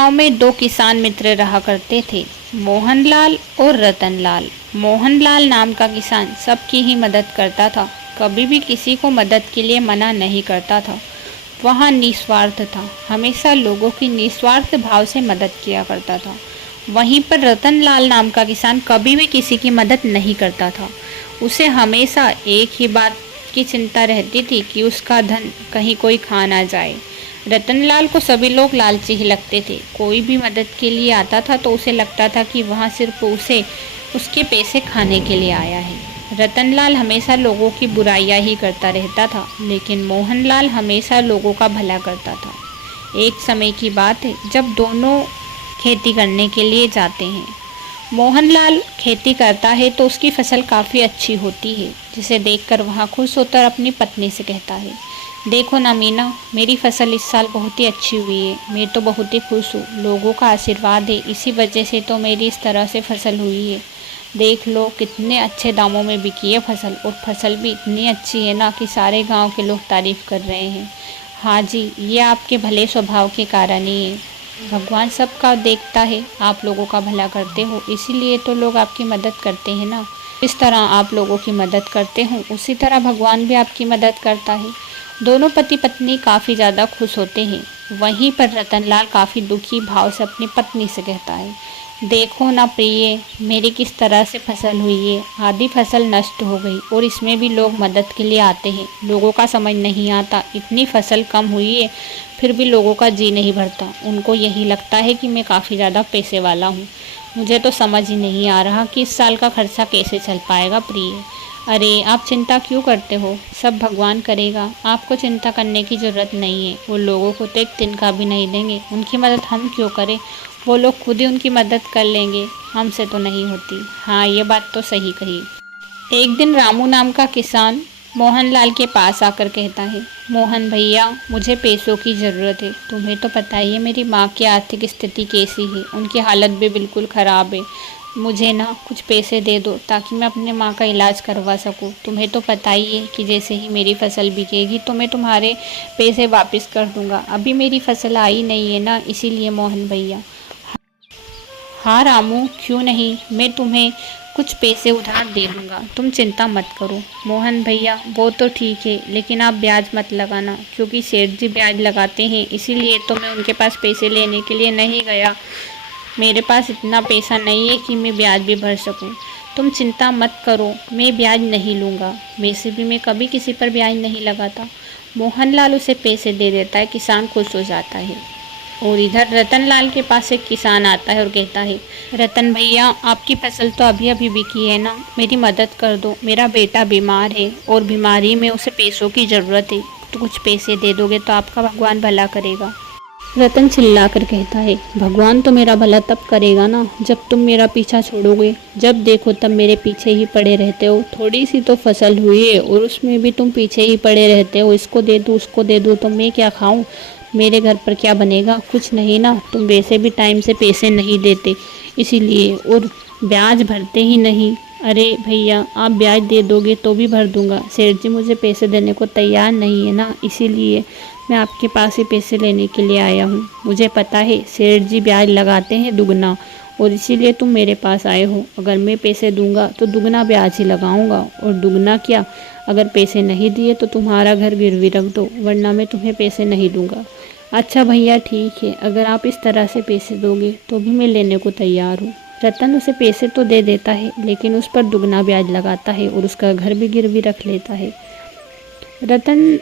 गांव में दो किसान मित्र रहा करते थे, मोहनलाल और रतनलाल। मोहनलाल नाम का किसान सबकी ही मदद करता था, कभी भी किसी को मदद के लिए मना नहीं करता था। वह निस्वार्थ था, हमेशा लोगों की निस्वार्थ भाव से मदद किया करता था। वहीं पर रतनलाल नाम का किसान कभी भी किसी की मदद नहीं करता था। उसे हमेशा एक ही बात की चिंता रहती थी कि उसका धन कहीं कोई खा ना जाए। रतनलाल को सभी लोग लालची ही लगते थे। कोई भी मदद के लिए आता था तो उसे लगता था कि वह सिर्फ उसे उसके पैसे खाने के लिए आया है। रतनलाल हमेशा लोगों की बुराइयां ही करता रहता था, लेकिन मोहनलाल हमेशा लोगों का भला करता था। एक समय की बात है जब दोनों खेती करने के लिए जाते हैं। मोहनलाल खेती करता है तो उसकी फसल काफ़ी अच्छी होती है, जिसे देखकर वह खुश होकर अपनी पत्नी से कहता है, देखो ना मीना, मेरी फसल इस साल बहुत ही अच्छी हुई है। मैं तो बहुत ही खुश हूँ, लोगों का आशीर्वाद है, इसी वजह से तो मेरी इस तरह से फसल हुई है। देख लो कितने अच्छे दामों में बिकी है फसल, और फसल भी इतनी अच्छी है ना कि सारे गांव के लोग तारीफ कर रहे हैं। हाँ जी, ये आपके भले स्वभाव के कारण ही है। भगवान सबका देखता है, आप लोगों का भला करते हो, इसीलिए तो लोग आपकी मदद करते हैं ना। इस तरह आप लोगों की मदद करते हो, उसी तरह भगवान भी आपकी मदद करता है। दोनों पति पत्नी काफ़ी ज़्यादा खुश होते हैं। वहीं पर रतनलाल काफ़ी दुखी भाव से अपनी पत्नी से कहता है, देखो ना प्रिय, मेरी किस तरह से फसल हुई है। आधी फसल नष्ट हो गई और इसमें भी लोग मदद के लिए आते हैं। लोगों का समझ नहीं आता, इतनी फसल कम हुई है फिर भी लोगों का जी नहीं भरता। उनको यही लगता है कि मैं काफ़ी ज़्यादा पैसे वाला हूँ। मुझे तो समझ ही नहीं आ रहा कि इस साल का खर्चा कैसे चल पाएगा प्रिय। अरे आप चिंता क्यों करते हो, सब भगवान करेगा, आपको चिंता करने की ज़रूरत नहीं है। वो लोगों को तो एक तिनका भी नहीं देंगे, उनकी मदद हम क्यों करें, वो लोग खुद ही उनकी मदद कर लेंगे, हमसे तो नहीं होती। हाँ, ये बात तो सही कही। एक दिन रामू नाम का किसान मोहनलाल के पास आकर कहता है, मोहन भैया, मुझे पैसों की ज़रूरत है। तुम्हें तो पता ही है मेरी माँ की आर्थिक स्थिति कैसी है, उनकी हालत भी बिल्कुल ख़राब है। मुझे ना कुछ पैसे दे दो ताकि मैं अपने माँ का इलाज करवा सकूँ। तुम्हें तो पता ही है कि जैसे ही मेरी फसल बिकेगी तो मैं तुम्हारे पैसे वापस कर दूँगा। अभी मेरी फसल आई नहीं है ना, इसीलिए मोहन भैया। हाँ रामू, क्यों नहीं, मैं तुम्हें कुछ पैसे उधार दे दूँगा, तुम चिंता मत करो। मोहन भैया, वो तो ठीक है, लेकिन आप ब्याज मत लगाना, क्योंकि सेठ जी ब्याज लगाते हैं, इसीलिए तो मैं उनके पास पैसे लेने के लिए नहीं गया। मेरे पास इतना पैसा नहीं है कि मैं ब्याज भी भर सकूं। तुम चिंता मत करो, मैं ब्याज नहीं लूँगा। वैसे भी मैं कभी किसी पर ब्याज नहीं लगाता। मोहनलाल उसे पैसे दे देता है, किसान खुश हो जाता है। और इधर रतनलाल के पास एक किसान आता है और कहता है, रतन भैया, आपकी फसल तो अभी अभी बिकी है ना, मेरी मदद कर दो। मेरा बेटा बीमार है और बीमारी में उसे पैसों की ज़रूरत है, तो कुछ पैसे दे दोगे तो आपका भगवान भला करेगा। रतन चिल्लाकर कहता है, भगवान तो मेरा भला तब करेगा ना जब तुम मेरा पीछा छोड़ोगे। जब देखो तब मेरे पीछे ही पड़े रहते हो। थोड़ी सी तो फसल हुई है और उसमें भी तुम पीछे ही पड़े रहते हो, इसको दे दूँ उसको दे दूँ, तो मैं क्या खाऊं, मेरे घर पर क्या बनेगा, कुछ नहीं ना। तुम वैसे भी टाइम से पैसे नहीं देते इसीलिए, और ब्याज भरते ही नहीं। अरे भैया, आप ब्याज दे दोगे तो भी भर दूंगा, सेठ जी मुझे पैसे देने को तैयार नहीं है ना, इसीलिए मैं आपके पास ही पैसे लेने के लिए आया हूँ। मुझे पता है सेठ जी ब्याज लगाते हैं दुगना, और इसीलिए तुम मेरे पास आए हो। अगर मैं पैसे दूंगा तो दुगना ब्याज ही लगाऊंगा, और दुगना क्या, अगर पैसे नहीं दिए तो तुम्हारा घर गिरवी रख दो, वरना मैं तुम्हें पैसे नहीं दूंगा। अच्छा भैया ठीक है, अगर आप इस तरह से पैसे दोगे तो भी मैं लेने को तैयार हूँ। रतन उसे पैसे तो दे देता है, लेकिन उस पर दुगना ब्याज लगाता है और उसका घर भी गिरवी रख लेता है। रतन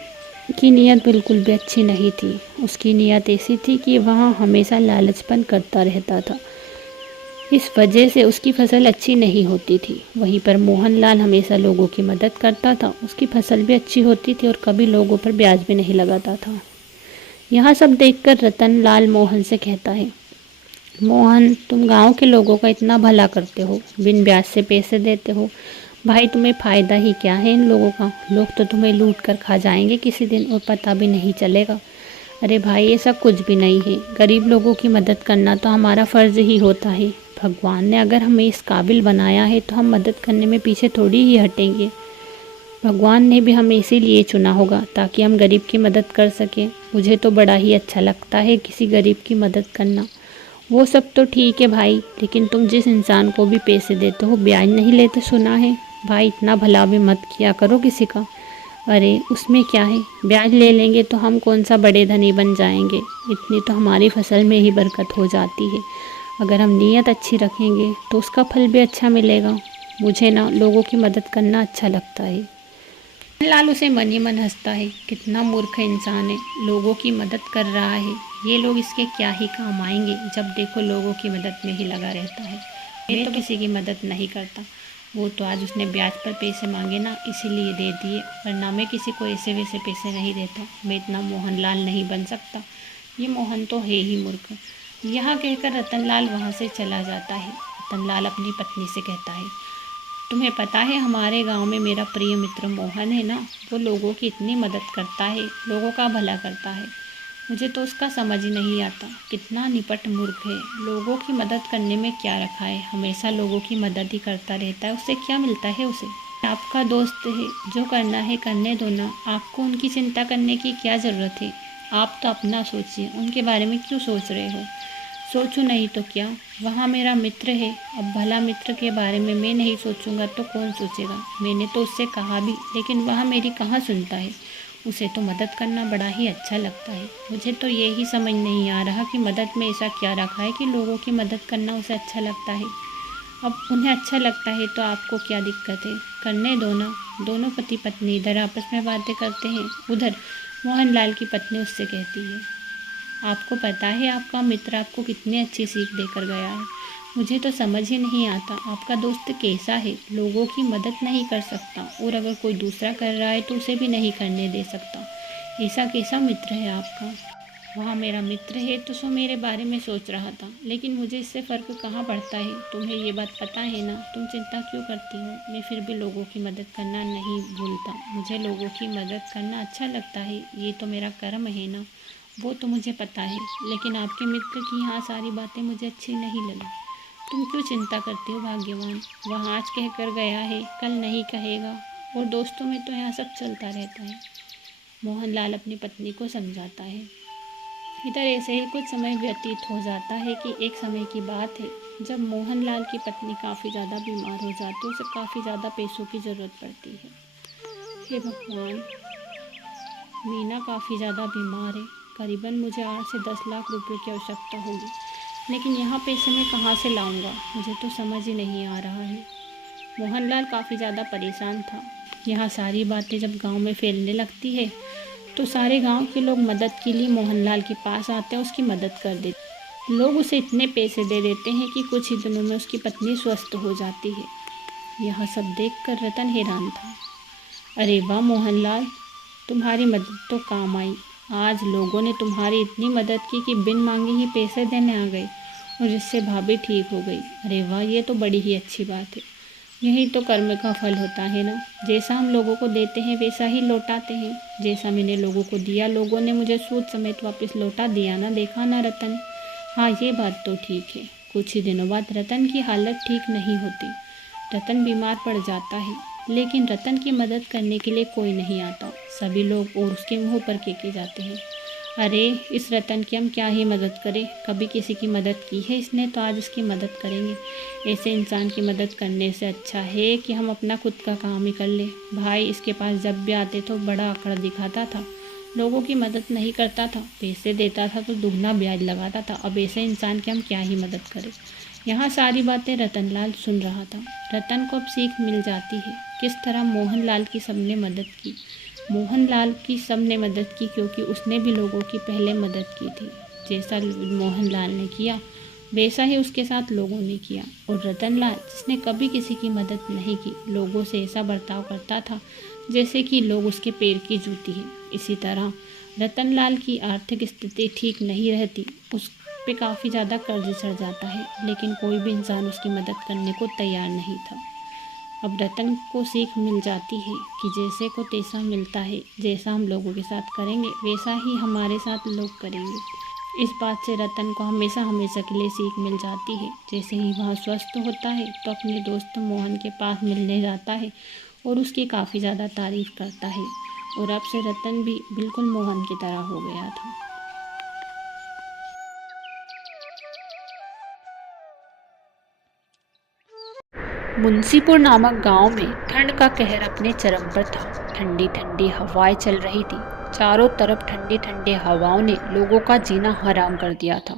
की नीयत बिल्कुल भी अच्छी नहीं थी। उसकी नीयत ऐसी थी कि वह हमेशा लालचपन करता रहता था। इस वजह से उसकी फसल अच्छी नहीं होती थी। वहीं पर मोहनलाल हमेशा लोगों की मदद करता था, उसकी फसल भी अच्छी होती थी और कभी लोगों पर ब्याज भी नहीं लगाता था। यह सब देखकर रतनलाल मोहन से कहता है, मोहन, तुम गांव के लोगों का इतना भला करते हो, बिन ब्याज से पैसे देते हो, भाई तुम्हें फ़ायदा ही क्या है इन लोगों का। लोग तो तुम्हें लूट कर खा जाएंगे किसी दिन और पता भी नहीं चलेगा। अरे भाई, ऐसा कुछ भी नहीं है, गरीब लोगों की मदद करना तो हमारा फ़र्ज़ ही होता है। भगवान ने अगर हमें इस काबिल बनाया है तो हम मदद करने में पीछे थोड़ी ही हटेंगे। भगवान ने भी हमें इसीलिए चुना होगा ताकि हम गरीब की मदद कर सकें। मुझे तो बड़ा ही अच्छा लगता है किसी गरीब की मदद करना। वो सब तो ठीक है भाई, लेकिन तुम जिस इंसान को भी पैसे देते हो ब्याज नहीं लेते सुना है। भाई इतना भला भी मत किया करो किसी का। अरे उसमें क्या है, ब्याज ले लेंगे तो हम कौन सा बड़े धनी बन जाएंगे। इतनी तो हमारी फसल में ही बरकत हो जाती है। अगर हम नीयत अच्छी रखेंगे तो उसका फल भी अच्छा मिलेगा। मुझे ना लोगों की मदद करना अच्छा लगता है। लाल उसे मन ही मन हंसता है। कितना मूर्ख इंसान है, लोगों की मदद कर रहा है। ये लोग इसके क्या ही काम आएंगे, जब देखो लोगों की मदद में ही लगा रहता है। मैं तो किसी की मदद नहीं करता। वो तो आज उसने ब्याज पर पैसे मांगे ना, इसीलिए दे दिए, वरना मैं किसी को ऐसे वैसे पैसे नहीं देता। मैं इतना मोहनलाल नहीं बन सकता। ये मोहन तो है ही मूर्ख। यहाँ कहकर रतनलाल वहाँ से चला जाता है। रतनलाल अपनी पत्नी से कहता है, तुम्हें पता है हमारे गांव में मेरा प्रिय मित्र मोहन है ना, वो लोगों की इतनी मदद करता है, लोगों का भला करता है। मुझे तो उसका समझ ही नहीं आता, कितना निपट मूर्ख है। लोगों की मदद करने में क्या रखा है, हमेशा लोगों की मदद ही करता रहता है। उससे क्या मिलता है उसे। आपका दोस्त है, जो करना है करने दो ना। आपको उनकी चिंता करने की क्या ज़रूरत है। आप तो अपना सोचिए, उनके बारे में क्यों सोच रहे हो। सोचूं नहीं तो क्या, वहाँ मेरा मित्र है। अब भला मित्र के बारे में मैं नहीं सोचूंगा तो कौन सोचेगा। मैंने तो उससे कहा भी, लेकिन वह मेरी कहाँ सुनता है। उसे तो मदद करना बड़ा ही अच्छा लगता है। मुझे तो ये ही समझ नहीं आ रहा कि मदद में ऐसा क्या रखा है कि लोगों की मदद करना उसे अच्छा लगता है। अब उन्हें अच्छा लगता है तो आपको क्या दिक्कत है, करने दो ना। दोनों पति पत्नी इधर आपस में बातें करते हैं, उधर मोहनलाल की पत्नी उससे कहती है, आपको पता है आपका मित्र आपको कितनी अच्छी सीख देकर गया है। मुझे तो समझ ही नहीं आता आपका दोस्त कैसा है, लोगों की मदद नहीं कर सकता और अगर कोई दूसरा कर रहा है तो उसे भी नहीं करने दे सकता। ऐसा कैसा मित्र है आपका। वहाँ मेरा मित्र है तो सो मेरे बारे में सोच रहा था, लेकिन मुझे इससे फ़र्क कहाँ पड़ता है। तुम्हें ये बात पता है ना, तुम चिंता क्यों करती हो। मैं फिर भी लोगों की मदद करना नहीं भूलता। मुझे लोगों की मदद करना अच्छा लगता है, ये तो मेरा कर्म है ना। वो तो मुझे पता है, लेकिन आपके मित्र की यहाँ सारी बातें मुझे अच्छी नहीं लगी। तुम क्यों चिंता करती हो भाग्यवान। वह आज कह कर गया है, कल नहीं कहेगा, और दोस्तों में तो यहाँ सब चलता रहता है। मोहनलाल अपनी पत्नी को समझाता है। इधर ऐसे ही कुछ समय व्यतीत हो जाता है कि एक समय की बात है जब मोहनलाल की पत्नी काफ़ी ज़्यादा बीमार हो जाती है। उसे काफ़ी ज़्यादा पैसों की ज़रूरत पड़ती है। हे भगवान, मीना काफ़ी ज़्यादा बीमार है। करीबन मुझे 8 से 10 लाख रुपए की आवश्यकता होगी, लेकिन यहाँ पैसे मैं कहाँ से लाऊंगा, मुझे तो समझ ही नहीं आ रहा है। मोहनलाल काफ़ी ज़्यादा परेशान था। यहाँ सारी बातें जब गांव में फैलने लगती है तो सारे गांव के लोग मदद के लिए मोहनलाल के पास आते हैं, उसकी मदद कर देते। लोग उसे इतने पैसे दे देते हैं कि कुछ ही दिनों में उसकी पत्नी स्वस्थ हो जाती है। यह सब देखकर रतन हैरान था। अरे वाह मोहनलाल, तुम्हारी मदद तो काम आई। आज लोगों ने तुम्हारी इतनी मदद की कि बिन मांगे ही पैसे देने आ गए, और जिससे भाभी ठीक हो गई। अरे वाह, ये तो बड़ी ही अच्छी बात है। यही तो कर्म का फल होता है ना। जैसा हम लोगों को देते हैं वैसा ही लौटाते हैं। जैसा मैंने लोगों को दिया, लोगों ने मुझे सूद समेत वापस लौटा दिया ना। देखा ना रतन। हाँ, ये बात तो ठीक है। कुछ ही दिनों बाद रतन की हालत ठीक नहीं होती। रतन बीमार पड़ जाता है, लेकिन रतन की मदद करने के लिए कोई नहीं आता। सभी लोग और उसके मुंह पर केके जाते हैं। अरे इस रतन की हम क्या ही मदद करें, कभी किसी की मदद की है इसने, तो आज इसकी मदद करेंगे। ऐसे इंसान की मदद करने से अच्छा है कि हम अपना खुद का काम ही कर ले। भाई इसके पास जब भी आते तो बड़ा आंकड़ा दिखाता था, लोगों की मदद नहीं करता था, पैसे देता था तो दुगना ब्याज लगाता था। अब ऐसे इंसान की हम क्या ही मदद करें। यहाँ सारी बातें रतनलाल सुन रहा था। रतन को अब सीख मिल जाती है किस तरह मोहनलाल की सबने मदद की। मोहनलाल की सबने मदद की क्योंकि उसने भी लोगों की पहले मदद की थी। जैसा मोहनलाल ने किया वैसा ही उसके साथ लोगों ने किया। और रतनलाल, जिसने कभी किसी की मदद नहीं की, लोगों से ऐसा बर्ताव करता था जैसे कि लोग उसके पैर की जूती है। इसी तरह रतनलाल की आर्थिक स्थिति ठीक नहीं रहती, उस पे काफ़ी ज़्यादा कर्ज चढ़ जाता है, लेकिन कोई भी इंसान उसकी मदद करने को तैयार नहीं था। अब रतन को सीख मिल जाती है कि जैसे को तैसा मिलता है। जैसा हम लोगों के साथ करेंगे वैसा ही हमारे साथ लोग करेंगे। इस बात से रतन को हमेशा हमेशा के लिए सीख मिल जाती है। जैसे ही वह स्वस्थ होता है तो अपने दोस्त मोहन के पास मिलने जाता है और उसकी काफ़ी ज़्यादा तारीफ़ करता है। और अब से रतन भी बिल्कुल मोहन की तरह हो गया था। मुंसीपुर नामक गांव में ठंड का कहर अपने चरम पर था। ठंडी ठंडी हवाएं चल रही थी। चारों तरफ ठंडी ठंडी हवाओं ने लोगों का जीना हराम कर दिया था।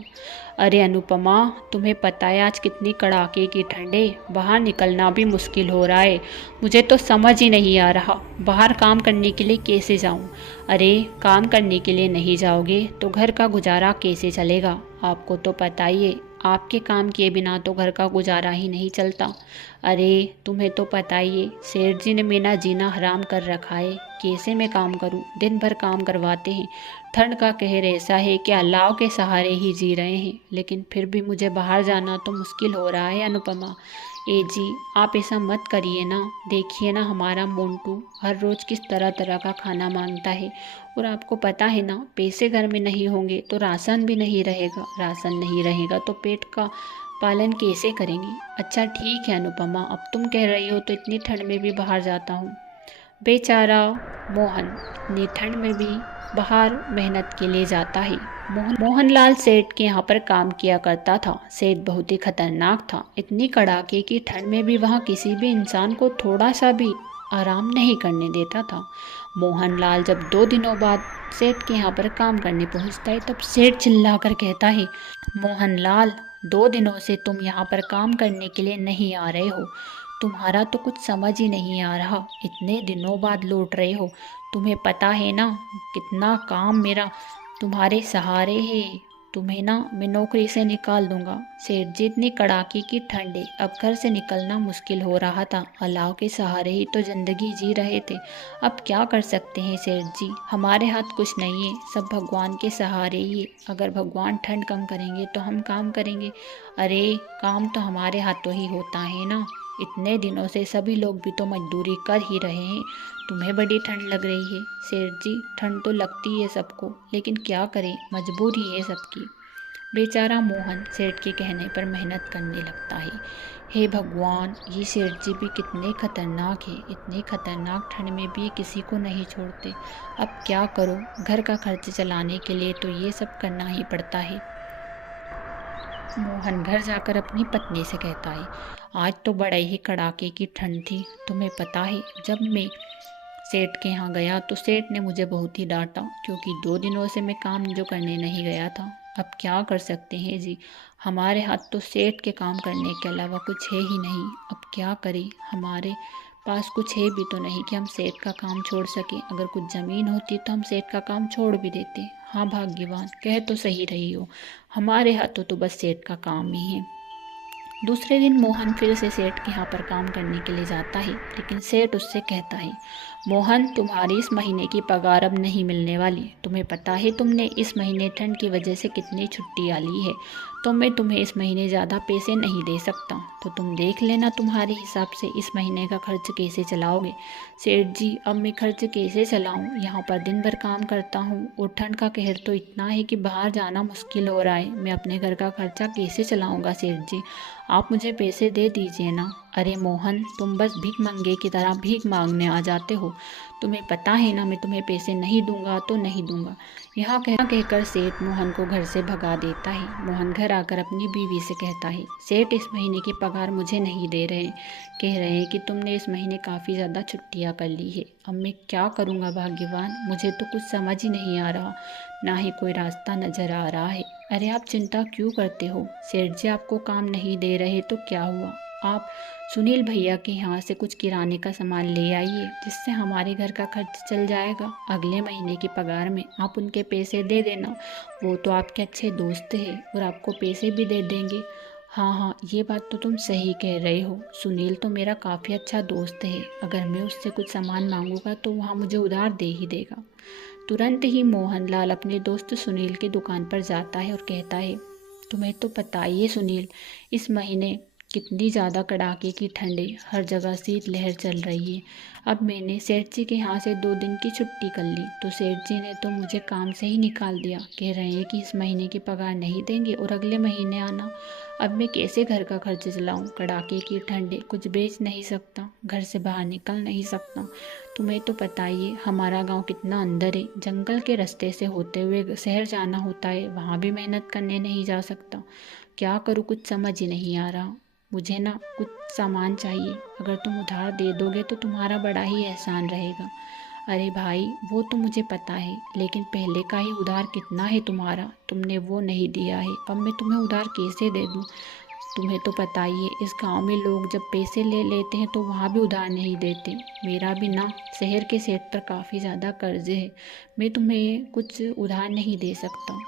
अरे अनुपमा, तुम्हें पता है आज कितनी कड़ाके की ठंड है। बाहर निकलना भी मुश्किल हो रहा है। मुझे तो समझ ही नहीं आ रहा बाहर काम करने के लिए कैसे जाऊं। अरे काम करने के लिए नहीं जाओगे तो घर का गुजारा कैसे चलेगा। आपको तो पता ही है, आपके काम किए बिना तो घर का गुजारा ही नहीं चलता। अरे तुम्हें तो पता ही है, सेठ जी ने मेरा जीना हराम कर रखा है। कैसे मैं काम करूं, दिन भर काम करवाते हैं। ठंड का कहर ऐसा है कि अल्लाह के सहारे ही जी रहे हैं, लेकिन फिर भी मुझे बाहर जाना तो मुश्किल हो रहा है। अनुपमा, ए जी आप ऐसा मत करिए ना। देखिए ना हमारा मोंटू हर रोज़ किस तरह तरह का खाना मांगता है। और आपको पता है ना, पैसे घर में नहीं होंगे तो राशन भी नहीं रहेगा। राशन नहीं रहेगा तो पेट का पालन कैसे करेंगे। अच्छा ठीक है अनुपमा, अब तुम कह रही हो तो इतनी ठंड में भी बाहर जाता हूँ। बेचारा मोहन ने ठंड में भी बाहर मेहनत के लिए जाता है। मोहनलाल सेठ के यहाँ पर काम किया करता था। सेठ बहुत ही खतरनाक था। इतनी कड़ाके की ठंड में भी वहाँ किसी भी इंसान को थोड़ा सा भी आराम नहीं करने देता था। मोहनलाल जब 2 दिनों बाद सेठ के यहाँ पर काम करने पहुँचता है, तब सेठ चिल्लाकर कहता है, मोहनलाल 2 दिनों से तुम यहाँ पर काम करने के लिए नहीं आ रहे हो। तुम्हारा तो कुछ समझ ही नहीं आ रहा, इतने दिनों बाद लौट रहे हो। तुम्हें पता है ना कितना काम मेरा तुम्हारे सहारे है। तुम्हें ना मैं नौकरी से निकाल दूंगा। सेठ जी इतनी कड़ाके की ठंड है, अब घर से निकलना मुश्किल हो रहा था। अल्लाह के सहारे ही तो ज़िंदगी जी रहे थे। अब क्या कर सकते हैं सेठ जी, हमारे हाथ कुछ नहीं है, सब भगवान के सहारे ही है। अगर भगवान ठंड कम करेंगे तो हम काम करेंगे। अरे काम तो हमारे हाथों ही होता है ना। इतने दिनों से सभी लोग भी तो मजदूरी कर ही रहे हैं। तुम्हें बड़ी ठंड लग रही है। सेठ जी ठंड तो लगती है सबको, लेकिन क्या करें, मजबूरी है सबकी। बेचारा मोहन सेठ के कहने पर मेहनत करने लगता है। हे भगवान, ये सेठ जी भी कितने खतरनाक है। इतने खतरनाक ठंड में भी किसी को नहीं छोड़ते। अब क्या करो, घर का खर्च चलाने के लिए तो ये सब करना ही पड़ता है। मोहन घर जाकर अपनी पत्नी से कहता है, आज तो बड़ा ही कड़ाके की ठंड थी। तुम्हें पता है, जब मैं सेठ के यहाँ गया तो सेठ ने मुझे बहुत ही डांटा, क्योंकि 2 दिनों से मैं काम जो करने नहीं गया था। अब क्या कर सकते हैं जी, हमारे हाथ तो सेठ के काम करने के अलावा कुछ है ही नहीं। अब क्या करें, हमारे पास कुछ है भी तो नहीं कि हम सेठ का काम छोड़ सकें। अगर कुछ ज़मीन होती तो हम सेठ का काम छोड़ भी देते। हाँ भाग्यवान, कह तो सही रही हो, हमारे हाथों तो बस सेठ का काम ही है। दूसरे दिन मोहन फिर से सेठ के यहाँ पर काम करने के लिए जाता है, लेकिन सेठ उससे कहता है, मोहन तुम्हारी इस महीने की पगार अब नहीं मिलने वाली। तुम्हें पता है तुमने इस महीने ठंड की वजह से कितनी छुट्टियाँ ली है, तो मैं तुम्हें इस महीने ज़्यादा पैसे नहीं दे सकता। तो तुम देख लेना तुम्हारे हिसाब से इस महीने का खर्च कैसे चलाओगे। सेठ जी अब मैं खर्च कैसे चलाऊँ, यहाँ पर दिन भर काम करता हूँ और ठंड का कहर तो इतना है कि बाहर जाना मुश्किल हो रहा है। मैं अपने घर का खर्चा कैसे चलाऊँगा सेठ जी, आप मुझे पैसे दे दीजिए ना। अरे मोहन, तुम बस भीख मंगे की तरह भीख मांगने आ जाते हो। तुम्हें पता है ना मैं तुम्हें पैसे नहीं दूंगा तो नहीं दूंगा। यहाँ कहकर सेठ मोहन को घर से भगा देता है। मोहन घर आकर अपनी बीवी से कहता है, सेठ इस महीने की पगार मुझे नहीं दे रहे। कह रहे हैं कि तुमने इस महीने काफ़ी ज़्यादा छुट्टियाँ कर ली है। अब मैं क्या करूँगा भाग्यवान, मुझे तो कुछ समझ ही नहीं आ रहा, ना ही कोई रास्ता नज़र आ रहा है। अरे आप चिंता क्यों करते हो, सेठ जी आपको काम नहीं दे रहे तो क्या हुआ, आप सुनील भैया के यहाँ से कुछ किराने का सामान ले आइए, जिससे हमारे घर का खर्च चल जाएगा। अगले महीने की पगार में आप उनके पैसे दे देना। वो तो आपके अच्छे दोस्त हैं और आपको पैसे भी दे देंगे। हाँ हाँ, ये बात तो तुम सही कह रहे हो। सुनील तो मेरा काफ़ी अच्छा दोस्त है। अगर मैं उससे कुछ सामान मांगूंगा तो वहाँ मुझे उधार दे ही देगा। तुरंत ही मोहनलाल अपने दोस्त सुनील की दुकान पर जाता है और कहता है, तुम्हें तो पता ही है सुनील, इस महीने कितनी ज़्यादा कड़ाके की ठंड है, हर जगह शीत लहर चल रही है। अब मैंने सेठ जी के यहाँ से 2 दिन की छुट्टी कर ली तो सेठ जी ने तो मुझे काम से ही निकाल दिया। कह रहे हैं कि इस महीने की पगार नहीं देंगे और अगले महीने आना। अब मैं कैसे घर का खर्च चलाऊं, कड़ाके की ठंड है, कुछ बेच नहीं सकता, घर से बाहर निकल नहीं सकता। तुम्हें तो पता ही है हमारा गांव कितना अंदर है, जंगल के रास्ते से होते हुए शहर जाना होता है, वहाँ भी मेहनत करने नहीं जा सकता। क्या करूँ, कुछ समझ ही नहीं आ रहा। मुझे ना कुछ सामान चाहिए, अगर तुम उधार दे दोगे तो तुम्हारा बड़ा ही एहसान रहेगा। अरे भाई, वो तो मुझे पता है, लेकिन पहले का ही उधार कितना है तुम्हारा, तुमने वो नहीं दिया है, अब मैं तुम्हें उधार कैसे दे दूँ। तुम्हें तो पता ही है, इस गांव में लोग जब पैसे ले लेते हैं तो वहाँ भी उधार नहीं देते। मेरा भी ना शहर के सेठ पर काफ़ी ज़्यादा कर्ज है, मैं तुम्हें कुछ उधार नहीं दे सकता।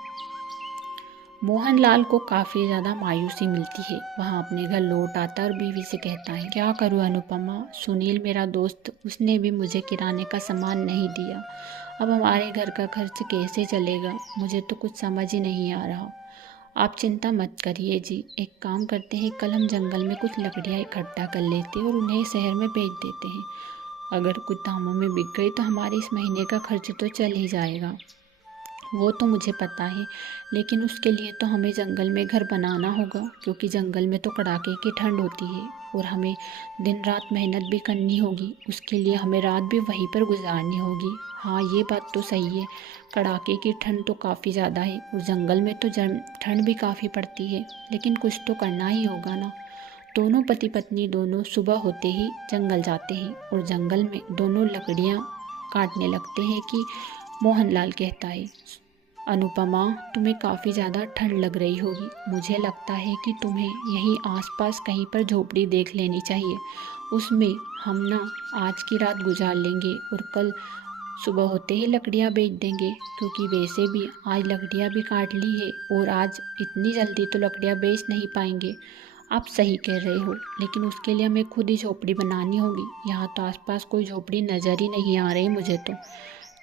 मोहनलाल को काफ़ी ज़्यादा मायूसी मिलती है। वह अपने घर लौट आता और बीवी से कहता है, क्या करूँ अनुपमा, सुनील मेरा दोस्त, उसने भी मुझे किराने का सामान नहीं दिया। अब हमारे घर का खर्च कैसे चलेगा, मुझे तो कुछ समझ ही नहीं आ रहा। आप चिंता मत करिए जी, एक काम करते हैं, कल हम जंगल में कुछ लकड़ियाँ इकट्ठा कर लेते हैं और उन्हें शहर में बेच देते हैं। अगर कुछ दामों में बिक गई तो हमारे इस महीने का खर्च तो चल ही जाएगा। वो तो मुझे पता है, लेकिन उसके लिए तो हमें जंगल में घर बनाना होगा, क्योंकि जंगल में तो कड़ाके की ठंड होती है और हमें दिन रात मेहनत भी करनी होगी। उसके लिए हमें रात भी वहीं पर गुजारनी होगी। हाँ, ये बात तो सही है, कड़ाके की ठंड तो काफ़ी ज़्यादा है और जंगल में तो ठंड भी काफ़ी पड़ती है, लेकिन कुछ तो करना ही होगा ना। दोनों पति पत्नी दोनों सुबह होते ही जंगल जाते हैं और जंगल में दोनों लकड़ियाँ काटने लगते हैं कि मोहनलाल कहता है, अनुपमा, तुम्हें काफ़ी ज़्यादा ठंड लग रही होगी, मुझे लगता है कि तुम्हें यहीं आसपास कहीं पर झोपड़ी देख लेनी चाहिए। उसमें हम ना आज की रात गुजार लेंगे और कल सुबह होते ही लकड़ियाँ बेच देंगे, क्योंकि वैसे भी आज लकड़ियाँ भी काट ली है और आज इतनी जल्दी तो लकड़ियाँ बेच नहीं पाएंगे। आप सही कह रहे हो, लेकिन उसके लिए हमें खुद ही झोपड़ी बनानी होगी। यहाँ तो आसपास कोई झोपड़ी नज़र ही नहीं आ रही मुझे तो।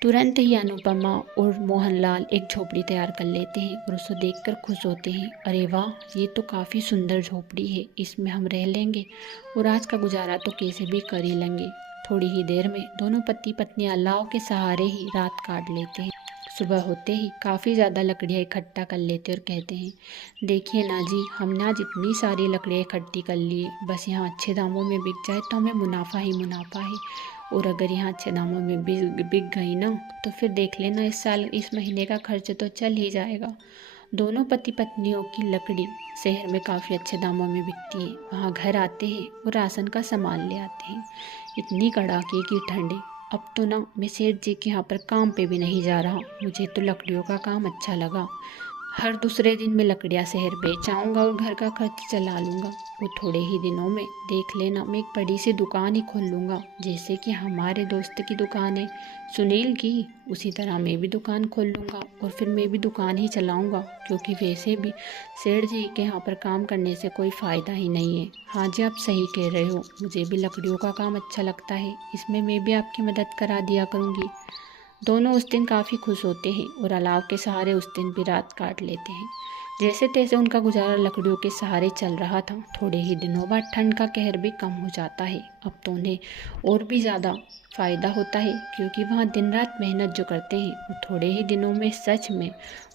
तुरंत ही अनुपमा और मोहनलाल एक झोपड़ी तैयार कर लेते हैं और उसे देखकर खुश होते हैं। अरे वाह, ये तो काफ़ी सुंदर झोपड़ी है, इसमें हम रह लेंगे और आज का गुजारा तो कैसे भी कर ही लेंगे। थोड़ी ही देर में दोनों पति पत्नी अलाव के सहारे ही रात काट लेते हैं। सुबह होते ही काफ़ी ज़्यादा लकड़ियाँ इकट्ठा कर लेते और कहते हैं, देखिए ना जी, हमने आज इतनी सारी लकड़ियाँ इकट्ठी कर ली, बस यहाँ अच्छे दामों में बिक जाए तो हमें मुनाफा ही मुनाफा है। और अगर यहाँ अच्छे दामों में बिक गई ना, तो फिर देख लेना, इस साल इस महीने का खर्च तो चल ही जाएगा। दोनों पति पत्नियों की लकड़ी शहर में काफ़ी अच्छे दामों में बिकती है। वहाँ घर आते हैं और राशन का सामान ले आते हैं। इतनी कड़ाके की ठंड है, अब तो ना मैं सेठ जी के यहाँ पर काम पे भी नहीं जा रहा, मुझे तो लकड़ियों का काम अच्छा लगा। हर दूसरे दिन मैं लकड़ियाँ शहर बेच आऊँगा और घर का खर्च चला लूँगा। वो थोड़े ही दिनों में देख लेना, मैं एक बड़ी सी दुकान ही खोल लूँगा, जैसे कि हमारे दोस्त की दुकान है सुनील की, उसी तरह मैं भी दुकान खोल लूँगा और फिर मैं भी दुकान ही चलाऊँगा, क्योंकि वैसे भी सेठ जी के यहाँ पर काम करने से कोई फ़ायदा ही नहीं है। हाँ जी, आप सही कह रहे हो, मुझे भी लकड़ियों का काम अच्छा लगता है, इसमें मैं भी आपकी मदद करा दिया करूँगी। दोनों उस दिन काफ़ी खुश होते हैं और अलाव के सहारे उस दिन भी रात काट लेते हैं। जैसे तैसे उनका गुजारा लकड़ियों के सहारे चल रहा था। थोड़े ही दिनों बाद ठंड का कहर भी कम हो जाता है। अब तो उन्हें और भी ज़्यादा फ़ायदा होता है, क्योंकि वहाँ दिन रात मेहनत जो करते हैं, और थोड़े ही दिनों में सच में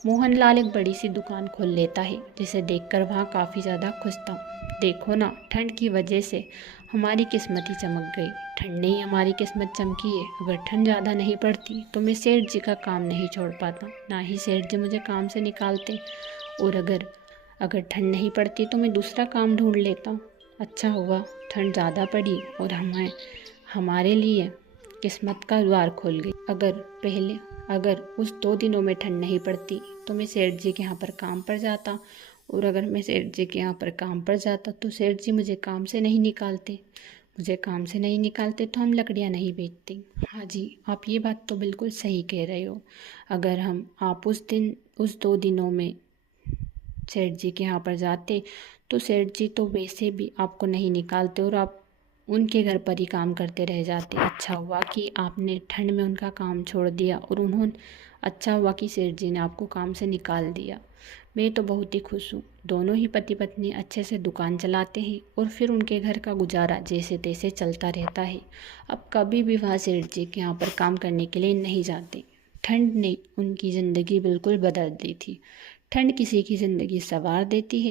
मोहनलाल एक बड़ी सी दुकान खोल लेता है, जिसे देखकर वहाँ काफ़ी ज़्यादा खुश था। देखो ना, ठंड की वजह से हमारी किस्मत ही चमक गई, ठंड ने ही हमारी किस्मत चमकी है। अगर ठंड ज़्यादा नहीं पड़ती तो मैं सेठ जी का काम नहीं छोड़ पाता, ना ही सेठ जी मुझे काम से निकालते, और अगर अगर ठंड नहीं पड़ती तो मैं दूसरा काम ढूंढ लेता। अच्छा हुआ ठंड ज़्यादा पड़ी और हमारे लिए किस्मत का द्वार खोल गई। अगर उस 2 दिनों में ठंड नहीं पड़ती तो मैं सेठ जी के यहाँ पर काम पर जाता, और अगर मैं सेठ जी के यहाँ पर काम पर जाता तो सेठ जी मुझे काम से नहीं निकालते, तो हम लकड़ियाँ नहीं बेचते। हाँ जी, आप ये बात तो बिल्कुल सही कह रहे हो। अगर आप उस 2 दिनों में सेठ जी के यहाँ पर जाते तो सेठ जी तो वैसे भी आपको नहीं निकालते और आप उनके घर पर ही काम करते रह जाते। अच्छा हुआ कि आपने ठंड में उनका काम छोड़ दिया, और अच्छा हुआ कि सेठ जी ने आपको काम से निकाल दिया। मैं तो बहुत ही खुश हूँ। दोनों ही पति पत्नी अच्छे से दुकान चलाते हैं और फिर उनके घर का गुजारा जैसे तैसे चलता रहता है। अब कभी भी वहाँ सेठ जी के यहाँ पर काम करने के लिए नहीं जाते। ठंड ने उनकी ज़िंदगी बिल्कुल बदल दी थी। ठंड किसी की ज़िंदगी संवार देती है।